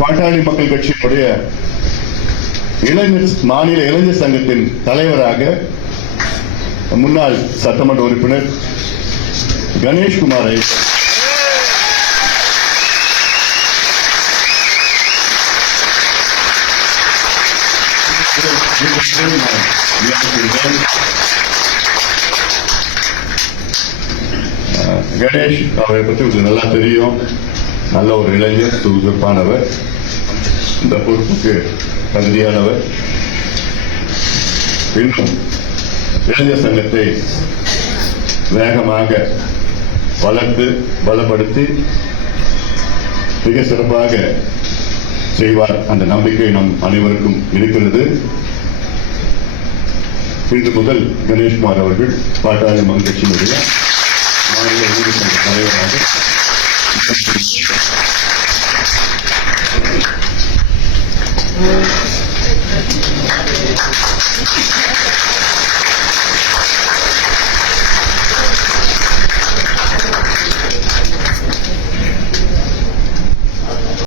பாட்டாளி மக்கள் கட்சியினுடைய மாநில இளைஞர் சங்கத்தின் தலைவராக முன்னாள் சட்டமன்ற உறுப்பினர் கணேஷ்குமாரை கணேஷ் அவரை பற்றி உங்களுக்கு நல்லா தெரியும். நல்ல ஒரு இளைஞர், சுறுசுறுப்பானவர், இந்த பொறுப்புக்கு தகுதியானவர். இன்னும் இளைஞர் சங்கத்தை வேகமாக வளர்த்து பலப்படுத்தி மிக சிறப்பாக செய்வார். அந்த நம்பிக்கை நம் அனைவருக்கும் இருக்கிறது. இன்று முதல் கணேஷ்குமார் அவர்கள் பாட்டாளி மக்கள் கட்சியினுடைய மாநில இளைஞர் சங்க தலைவராக